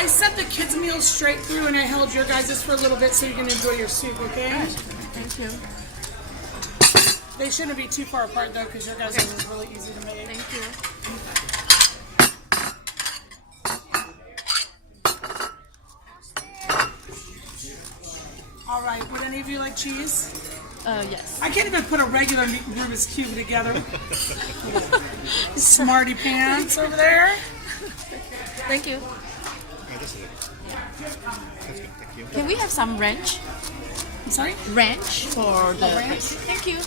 I set the kids' meals straight through, and I held your guys' for a little bit so you can enjoy your soup, okay? Thank you. They shouldn't be too far apart, though, because your guys' is really easy to make. Thank you. All right, would any of you like cheese? Yes. I can't even put a regular Rubik's Cube together. Smarty pants over there. Thank you. Oh, this is it. That's good, thank you. Can we have some ranch? I'm sorry? Ranch for the ranch? Thank you.